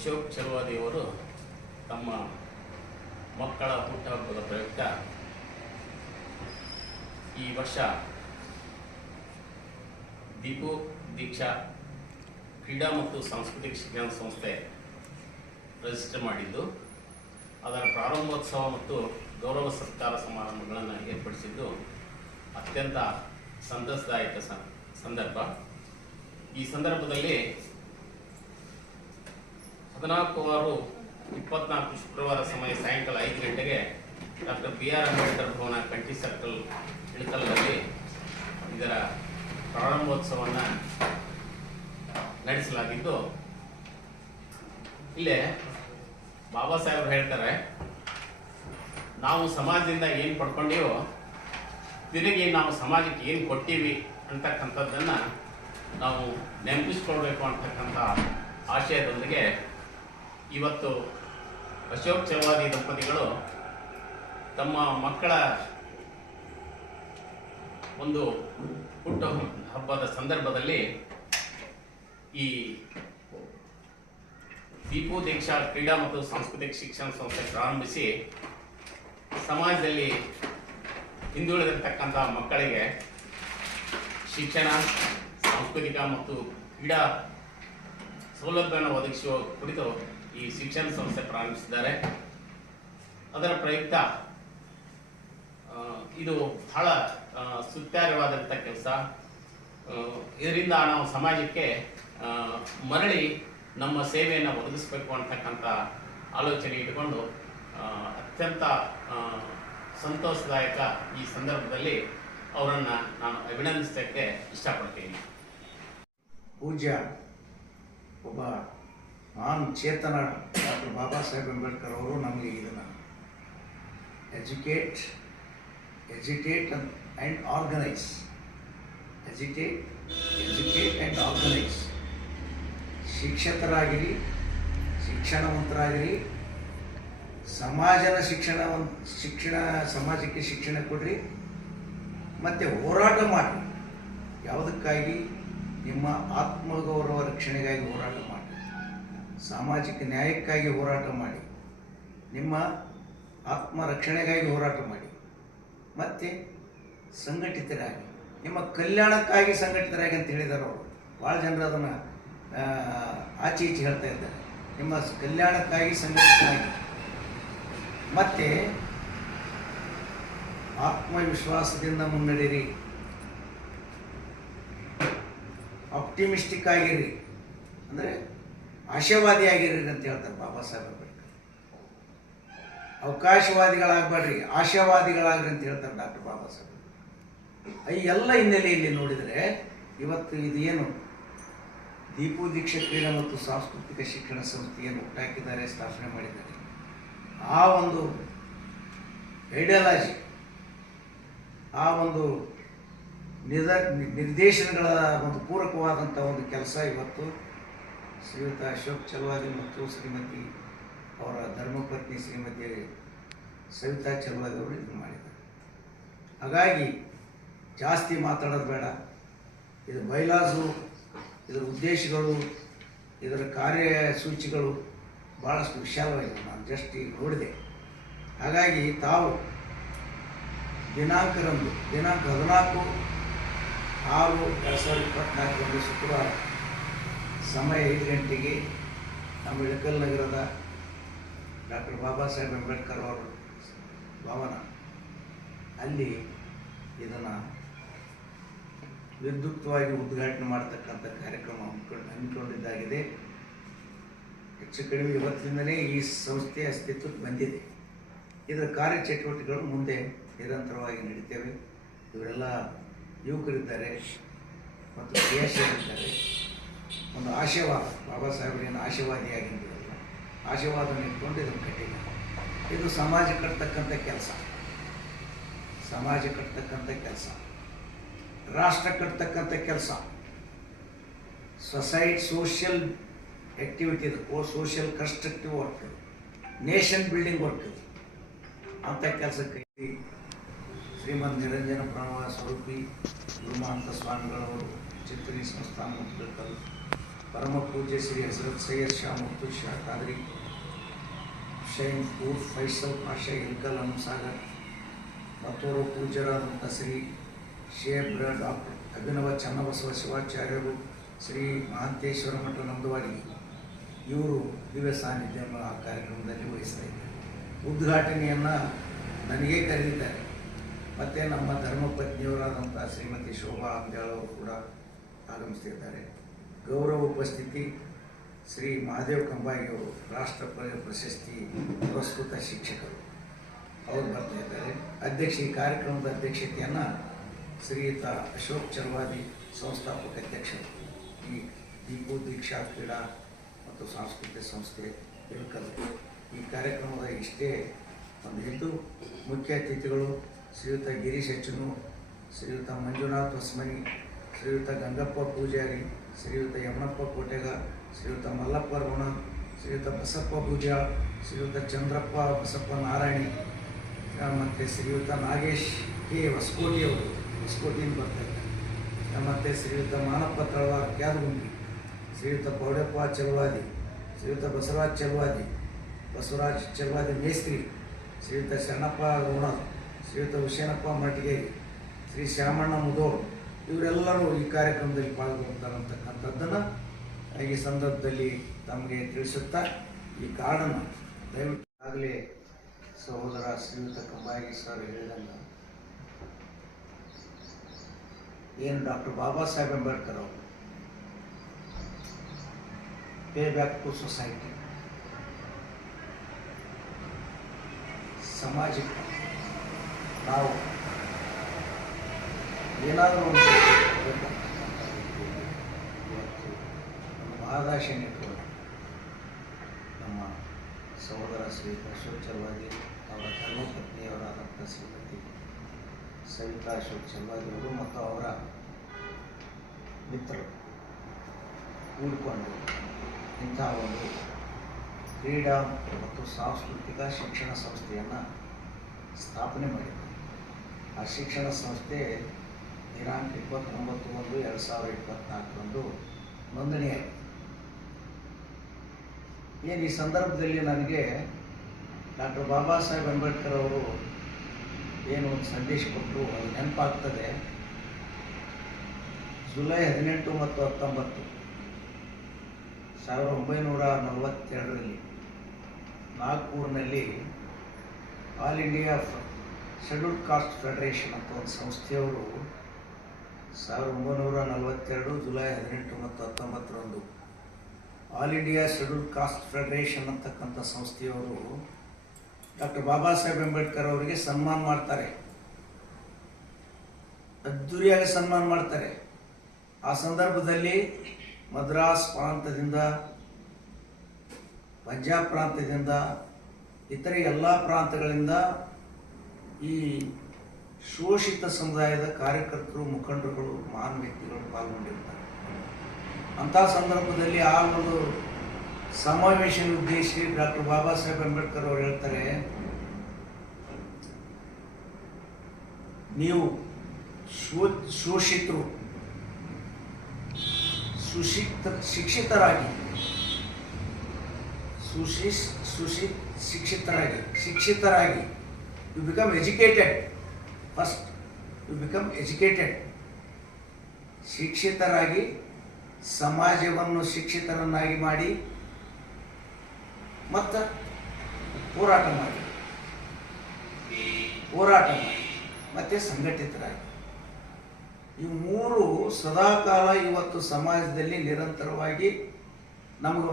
ಅಶೋಕ್ ಚಲವಾದಿಯವರು ತಮ್ಮ ಮಕ್ಕಳ ಹುಟ್ಟುಹಬ್ಬದ ಪ್ರಯುಕ್ತ ಈ ವರ್ಷ ದೀಪು ದೀಕ್ಷಾ ಕ್ರೀಡಾ ಮತ್ತು ಸಾಂಸ್ಕೃತಿಕ ಶಿಕ್ಷಣ ಸಂಸ್ಥೆ ರಿಜಿಸ್ಟರ್ ಮಾಡಿದ್ದು, ಅದರ ಪ್ರಾರಂಭೋತ್ಸವ ಮತ್ತು ಗೌರವ ಸತ್ಕಾರ ಸಮಾರಂಭಗಳನ್ನು ಏರ್ಪಡಿಸಿದ್ದು ಅತ್ಯಂತ ಸಂತಸದಾಯಕ ಸಂದರ್ಭ. ಈ ಸಂದರ್ಭದಲ್ಲಿ 14/6/24 ಶುಕ್ರವಾರ ಸಮಯ ಸಾಯಂಕಾಲ 5 ಗಂಟೆಗೆ ಡಾಕ್ಟರ್ BR ಅಂಬೇಡ್ಕರ್ ಭವನ ಕಂಠಿ ಸರ್ಕಲ್ ಇಳಕಲ್ನಲ್ಲಿ ಇದರ ಪ್ರಾರಂಭೋತ್ಸವವನ್ನು ನಡೆಸಲಾಗಿದ್ದು, ಇಲ್ಲೇ ಬಾಬಾ ಸಾಹೇಬರು ಹೇಳ್ತಾರೆ, ನಾವು ಸಮಾಜದಿಂದ ಏನು ಪಡ್ಕೊಂಡೀವೋ ತಿರುಗಿ ನಾವು ಸಮಾಜಕ್ಕೆ ಏನು ಕೊಟ್ಟೀವಿ ಅಂತಕ್ಕಂಥದ್ದನ್ನು ನಾವು ನೆನಪಿಸ್ಕೊಳ್ಬೇಕು ಅಂತಕ್ಕಂಥ ಆಶಯದೊಂದಿಗೆ ಇವತ್ತು ಅಶೋಕ್ ಚಲವಾದಿ ದಂಪತಿಗಳು ತಮ್ಮ ಮಕ್ಕಳ ಒಂದು ಹುಟ್ಟು ಹಬ್ಬದ ಸಂದರ್ಭದಲ್ಲಿ ಈ ದೀಪು ದೀಕ್ಷಾ ಕ್ರೀಡಾ ಮತ್ತು ಸಾಂಸ್ಕೃತಿಕ ಶಿಕ್ಷಣ ಸಂಸ್ಥೆ ಪ್ರಾರಂಭಿಸಿ ಸಮಾಜದಲ್ಲಿ ಹಿಂದುಳಿದಿರತಕ್ಕಂಥ ಮಕ್ಕಳಿಗೆ ಶಿಕ್ಷಣ, ಸಾಂಸ್ಕೃತಿಕ ಮತ್ತು ಕ್ರೀಡಾ ಸೌಲಭ್ಯವನ್ನು ಒದಗಿಸುವ ಕುರಿತು ಈ ಶಿಕ್ಷಣ ಸಂಸ್ಥೆ ಪ್ರಾರಂಭಿಸಿದ್ದಾರೆ. ಅದರ ಪ್ರಯುಕ್ತ ಇದು ಬಹಳ ಸುತ್ಯಾರವಾದಂಥ ಕೆಲಸ. ಇದರಿಂದ ನಾವು ಸಮಾಜಕ್ಕೆ ಮರಳಿ ನಮ್ಮ ಸೇವೆಯನ್ನು ಒದಗಿಸಬೇಕು ಅಂತಕ್ಕಂಥ ಆಲೋಚನೆ ಇಟ್ಟುಕೊಂಡು ಅತ್ಯಂತ ಸಂತೋಷದಾಯಕ ಈ ಸಂದರ್ಭದಲ್ಲಿ ಅವರನ್ನು ನಾನು ಅಭಿನಂದಿಸೋಕ್ಕೆ ಇಷ್ಟಪಡ್ತೀನಿ. ಪೂಜ್ಯ ಒಬ್ಬ ಮಹಾನ್ ಚೇತನ ಡಾಕ್ಟರ್ ಬಾಬಾ ಸಾಹೇಬ್ ಅಂಬೇಡ್ಕರ್ ಅವರು ನಮಗೆ ಇದನ್ನು ಎಜುಕೇಟ್ ಆ್ಯಂಡ್ ಆರ್ಗನೈಸ್ ಶಿಕ್ಷಕರಾಗಿರಿ, ಶಿಕ್ಷಣವಂತರಾಗಿರಿ, ಸಮಾಜಕ್ಕೆ ಶಿಕ್ಷಣ ಕೊಡ್ರಿ, ಮತ್ತು ಹೋರಾಟ ಮಾಡಿ. ಯಾವುದಕ್ಕಾಗಿ? ನಿಮ್ಮ ಆತ್ಮಗೌರವ ರಕ್ಷಣೆಗಾಗಿ ಹೋರಾಟ ಮಾಡಿ, ಸಾಮಾಜಿಕ ನ್ಯಾಯಕ್ಕಾಗಿ ಹೋರಾಟ ಮಾಡಿ, ನಿಮ್ಮ ಆತ್ಮ ರಕ್ಷಣೆಗಾಗಿ ಹೋರಾಟ ಮಾಡಿ, ಮತ್ತು ಸಂಘಟಿತರಾಗಿ, ನಿಮ್ಮ ಕಲ್ಯಾಣಕ್ಕಾಗಿ ಸಂಘಟಿತರಾಗಿ ಅಂತ ಹೇಳಿದ್ದಾರೆ ಅವರು. ಭಾಳ ಜನರು ಅದನ್ನು ಆಚೆ ಈಚೆ ಹೇಳ್ತಾ ಇದ್ದಾರೆ. ನಿಮ್ಮ ಕಲ್ಯಾಣಕ್ಕಾಗಿ ಸಂಘಟಿತರಾಗಿ, ಮತ್ತು ಆತ್ಮವಿಶ್ವಾಸದಿಂದ ಮುನ್ನಡೆಯಿರಿ, ಆಪ್ಟಿಮಿಸ್ಟಿಕ್ ಆಗಿರಿ, ಅಂದರೆ ಆಶಾವಾದಿಯಾಗಿರಿ ಅಂತ ಹೇಳ್ತಾರೆ ಬಾಬಾ ಸಾಹೇಬ್ ಅಂಬೇಡ್ಕರ್. ಅವಕಾಶವಾದಿಗಳಾಗಬೇಡ್ರಿ, ಆಶಾವಾದಿಗಳಾಗ್ರಿ ಅಂತ ಹೇಳ್ತಾರೆ ಡಾಕ್ಟರ್ ಬಾಬಾ ಸಾಹೇಬ್. ಈ ಎಲ್ಲ ಹಿನ್ನೆಲೆಯಲ್ಲಿ ನೋಡಿದರೆ ಇವತ್ತು ಇದೇನು ದೀಪು ದೀಕ್ಷಾ ಕ್ರೀಡಾ ಮತ್ತು ಸಾಂಸ್ಕೃತಿಕ ಶಿಕ್ಷಣ ಸಂಸ್ಥೆಯನ್ನು ಹುಟ್ಟಾಕಿದ್ದಾರೆ, ಸ್ಥಾಪನೆ ಮಾಡಿದ್ದಾರೆ, ಆ ಒಂದು ಐಡಿಯಾಲಜಿ, ಆ ಒಂದು ನಿರ್ದೇಶನಗಳ ಒಂದು ಪೂರಕವಾದಂಥ ಒಂದು ಕೆಲಸ ಇವತ್ತು ಶ್ರೀಯುತ ಅಶೋಕ್ ಚಲವಾದಿ ಮತ್ತು ಶ್ರೀಮತಿ ಅವರ ಧರ್ಮಪತ್ನಿ ಶ್ರೀಮತಿ ಸವಿತಾ ಚಲವಾದಿ ಅವರು ಇದು ಮಾಡಿದ್ದಾರೆ. ಹಾಗಾಗಿ ಜಾಸ್ತಿ ಮಾತಾಡೋದು ಬೇಡ. ಇದು ಬೈಲಾಸು, ಇದರ ಉದ್ದೇಶಗಳು, ಇದರ ಕಾರ್ಯಸೂಚಿಗಳು ಭಾಳಷ್ಟು ವಿಶಾಲವಾಗಿದೆ. ನಾನು ಜಸ್ಟ್ ಈಗ ನೋಡಿದೆ. ಹಾಗಾಗಿ ತಾವು ದಿನಾಂಕ 14/6/2024 ಶುಕ್ರವಾರ ಸಮಯ 5 ಗಂಟೆಗೆ ನಮ್ಮ ಇಳಕಲ್ ನಗರದ ಡಾಕ್ಟರ್ ಬಾಬಾ ಸಾಹೇಬ್ ಅಂಬೇಡ್ಕರ್ ಅವರ ಭವನ ಅಲ್ಲಿ ಇದನ್ನು ವಿದ್ಯುಕ್ತವಾಗಿ ಉದ್ಘಾಟನೆ ಮಾಡತಕ್ಕಂಥ ಕಾರ್ಯಕ್ರಮ ಹಮ್ಮಿಕೊಂಡಿದ್ದಾಗಿದೆ. ಹೆಚ್ಚು ಕಡಿಮೆ ಇವತ್ತಿನಿಂದಲೇ ಈ ಸಂಸ್ಥೆ ಅಸ್ತಿತ್ವಕ್ಕೆ ಬಂದಿದೆ. ಇದರ ಕಾರ್ಯಚಟುವಟಿಕೆಗಳು ಮುಂದೆ ನಿರಂತರವಾಗಿ ನಡೀತೇವೆ. ಇವರೆಲ್ಲ ಯುವಕರಿದ್ದಾರೆ ಮತ್ತು ಕ್ರಿಯಾಶೀಲರಿದ್ದಾರೆ. ಒಂದು ಆಶಯವಾದ, ಬಾಬಾ ಸಾಹೇಬರೇನು ಆಶಯವಾದಿಯಾಗಿರಲಿಲ್ಲ, ಆಶಯವಾದವನ್ನು ಇಟ್ಕೊಂಡು ಇದನ್ನು ಕಟ್ಟಿಲ್ಲ. ಇದು ಸಮಾಜ ಕಟ್ತಕ್ಕಂಥ ಕೆಲಸ, ರಾಷ್ಟ್ರ ಕಟ್ತಕ್ಕಂಥ ಕೆಲಸ, ಸೋಷಿಯಲ್ ಆ್ಯಕ್ಟಿವಿಟಿ, ಇದು social constructive work, nation building work. ಅಂಥ ಕೆಲಸಕ್ಕೆ ಶ್ರೀಮದ್ ನಿರಂಜನ ಪ್ರಣವ ಸ್ವರೂಪಿ ಗುರುಮಹಂತ ಸ್ವಾಮಿಗಳವರು ಚಿತ್ತೂರಿ ಸಂಸ್ಥಾನ ಮತ್ತು ಪರಮ ಪೂಜ್ಯ ಶ್ರೀ ಹಜರತ್ ಸೈಯದ್ ಶಾ ಮುಹಮ್ಮದ್ ಶಾ ಖಾದ್ರಿ ಶೈನ್ ಉರ್ಫ್ ಫೈಸಲ್ ಪಾಷಾ ಇಲ್ಕಲ್ ಹನುಸಾಗರ್ ಮತ್ತೋರ್ವ ಪೂಜ್ಯರಾದಂಥ ಶ್ರೀ ಶೇಖ್ ಡಾಕ್ಟರ್ ಅಭಿನವ ಚನ್ನಬಸವ ಶಿವಾಚಾರ್ಯರು ಶ್ರೀ ಮಹಾಂತೇಶ್ವರ ಮಠ ನಂದವಾಡಿಗೆ ಇವರು ದಿವ್ಯ ಸಾನ್ನಿಧ್ಯವನ್ನು ಆ ಕಾರ್ಯಕ್ರಮದಲ್ಲಿ ವಹಿಸ್ತಾ ಇದ್ದಾರೆ. ಉದ್ಘಾಟನೆಯನ್ನು ನನಗೇ ಕರೆದಿದ್ದಾರೆ. ಮತ್ತು ನಮ್ಮ ಧರ್ಮಪತ್ನಿಯವರಾದಂಥ ಶ್ರೀಮತಿ ಶೋಭಾ ಅಂದ್ಯಾಳ್ ಅವರು ಕೂಡ ಆಗಮಿಸ್ತಿದ್ದಾರೆ. ಗೌರವ ಉಪಸ್ಥಿತಿ ಶ್ರೀ ಮಹಾದೇವ್ ಕಂಬಾಯಿಯವರು ರಾಷ್ಟ್ರ ಪ್ರಶಸ್ತಿ ಪುರಸ್ಕೃತ ಶಿಕ್ಷಕರು ಅವರು ಬರ್ತಾ ಇದ್ದಾರೆ. ಈ ಕಾರ್ಯಕ್ರಮದ ಅಧ್ಯಕ್ಷತೆಯನ್ನು ಶ್ರೀಯುತ ಅಶೋಕ್ ಚರ್ವಾದಿ ಸಂಸ್ಥಾಪಕ ಅಧ್ಯಕ್ಷರು ಈ ದೀಪು ದೀಕ್ಷಾ ಕ್ರೀಡಾ ಮತ್ತು ಸಾಂಸ್ಕೃತಿಕ ಸಂಸ್ಥೆ ಇಲ್ಕಲ್. ಈ ಕಾರ್ಯಕ್ರಮದ ಇಷ್ಟೇ ಒಂದು ಹಿಡಿದು ಮುಖ್ಯ ಅತಿಥಿಗಳು ಶ್ರೀಯುತ ಗಿರೀಶ್ ಹೆಚ್ಚನು, ಶ್ರೀಯುತ ಮಂಜುನಾಥ್ ಹೊಸ್ಮನಿ, ಶ್ರೀಯುತ ಗಂಗಪ್ಪ ಪೂಜಾರಿ, ಶ್ರೀಯುತ ಯಮನಪ್ಪ ಕೋಟೆಗ, ಶ್ರೀಯುತ ಮಲ್ಲಪ್ಪ ರೋಣ, ಶ್ರೀಯುತ ಬಸಪ್ಪ ಪೂಜಾ, ಶ್ರೀಯುತ ಚಂದ್ರಪ್ಪ ಬಸಪ್ಪ ನಾರಾಯಣಿ ಮತ್ತು ಶ್ರೀಯುತ ನಾಗೇಶ್ ಕೆ ಹೊಸಕೋಟಿಯವರು ಹೊಸಕೋಟಿಯಿಂದ ಬರ್ತಾಯಿದ್ದಾರೆ. ಮತ್ತು ಶ್ರೀಯುತ ಮಾನಪ್ಪ ತಳವಾರ ಕ್ಯಾದಗುಂಡಿ, ಶ್ರೀಯುತ ಪೌಡಪ್ಪ ಚಲವಾದಿ, ಶ್ರೀಯುತ ಬಸವರಾಜ್ ಚಲವಾದಿ ಮೇಸ್ತ್ರಿ, ಶ್ರೀಯುತ ಶರಣಪ್ಪ ರೋಣ, ಶ್ರೀಯುತ ಹುಸೇನಪ್ಪ ಮಟಗೇರಿ, ಶ್ರೀ ಶ್ಯಾಮಣ್ಣ ಮುದೋಳ್ ಇವರೆಲ್ಲರೂ ಈ ಕಾರ್ಯಕ್ರಮದಲ್ಲಿ ಪಾಲ್ಗೊಳ್ತಾರೆ ಅಂತಕ್ಕಂಥದ್ದನ್ನು ಈ ಸಂದರ್ಭದಲ್ಲಿ ತಮಗೆ ತಿಳಿಸುತ್ತಾ ಈ ಕಾರ್ಡನ್ನು ದಯವಿಟ್ಟು ಆಗಲೇ ಸಹೋದರ ಶ್ರೀಯುತ ಕಂಬಾಯಿ ಸರ್ ಹೇಳಿದಂಗೆ ಏನು ಡಾಕ್ಟರ್ ಬಾಬಾ ಸಾಹೇಬ್ ಅಂಬೇಡ್ಕರ್ ಅವರು ಪೇ ಬ್ಯಾಕ್ ಟು ಸೊಸೈಟಿ ಸಮಾಜಕ್ಕೆ ನಾವು ಏನಾದರೂ ಒಂದು ಇವತ್ತು ನಮ್ಮ ಮಹದಾಶೆಯನ್ನು ಇಟ್ಕೊಂಡು ನಮ್ಮ ಸಹೋದರ ಶ್ರೀ ಅಶೋಕ್ ಚರ್ವಾದಿ ಅವರ ಧರ್ಮಪತ್ನಿಯವರಾದಂಥ ಶ್ರೀಮತಿ ಸವಿತಾ ಅಶೋಕ್ ಚರ್ವಾದಿಯವರು ಮತ್ತು ಅವರ ಮಿತ್ರರು ಕೂಡಿಕೊಂಡು ಇಂಥ ಒಂದು ಕ್ರೀಡಾ ಮತ್ತು ಸಾಂಸ್ಕೃತಿಕ ಶಿಕ್ಷಣ ಸಂಸ್ಥೆಯನ್ನು ಸ್ಥಾಪನೆ ಮಾಡಿದರು. ಆ ಶಿಕ್ಷಣ ಸಂಸ್ಥೆ ದಿನಾಂಕ 29/1/2024 ನೋಂದಣಿಯಾಗಿದೆ. ಏನು ಈ ಸಂದರ್ಭದಲ್ಲಿ ನನಗೆ ಡಾಕ್ಟರ್ ಬಾಬಾ ಸಾಹೇಬ್ ಅಂಬೇಡ್ಕರ್ ಅವರು ಏನು ಒಂದು ಸಂದೇಶ ಕೊಟ್ಟರು ಅದು ನೆನಪಾಗ್ತದೆ. ಜುಲೈ 18 ಮತ್ತು 19, 1942ರಲ್ಲಿ ನಾಗ್ಪುರ್ನಲ್ಲಿ all India scheduled caste federation ಅಂತ ಒಂದು ಸಂಸ್ಥೆಯವರು 1942 ಜುಲೈ 18 ಮತ್ತು 19ರಂದು all India scheduled caste federation ಅಂತಕ್ಕಂಥ ಸಂಸ್ಥೆಯವರು ಡಾಕ್ಟರ್ ಬಾಬಾ ಸಾಹೇಬ್ ಅಂಬೇಡ್ಕರ್ ಅವರಿಗೆ ಸನ್ಮಾನ ಮಾಡ್ತಾರೆ, ಅದ್ದೂರಿಯಾಗಿ ಸನ್ಮಾನ ಮಾಡ್ತಾರೆ. ಆ ಸಂದರ್ಭದಲ್ಲಿ ಮದ್ರಾಸ್ ಪ್ರಾಂತದಿಂದ, ಪಂಜಾಬ್ ಪ್ರಾಂತ್ಯದಿಂದ, ಇತರೆ ಎಲ್ಲ ಪ್ರಾಂತಗಳಿಂದ ಈ ಶೋಷಿತ ಸಮುದಾಯದ ಕಾರ್ಯಕರ್ತರು, ಮುಖಂಡರುಗಳು, ಮಹಾನ್ ವ್ಯಕ್ತಿಗಳು ಪಾಲ್ಗೊಂಡಿರ್ತಾರೆ. ಅಂಥ ಸಂದರ್ಭದಲ್ಲಿ ಆ ಒಂದು ಸಮಾವೇಶ ಉದ್ದೇಶಿಸಿ ಡಾಕ್ಟರ್ ಬಾಬಾ ಸಾಹೇಬ್ ಅಂಬೇಡ್ಕರ್ ಅವರು ಹೇಳ್ತಾರೆ, ನೀವು ಶೋಷಿತರು ಶಿಕ್ಷಿತರಾಗಿ you become educated. First you become educated. ಶಿಕ್ಷಿತರಾಗಿ ಸಮಾಜವನ್ನು ಶಿಕ್ಷಿತರನ್ನಾಗಿ ಮಾಡಿ ಮತ್ತು ಹೋರಾಟ ಮಾಡಿ ಮತ್ತು ಸಂಘಟಿತರಾಗಿ. ಈ ಮೂರು ಸದಾಕಾಲ ಇವತ್ತು ಸಮಾಜದಲ್ಲಿ ನಿರಂತರವಾಗಿ ನಮಗೆ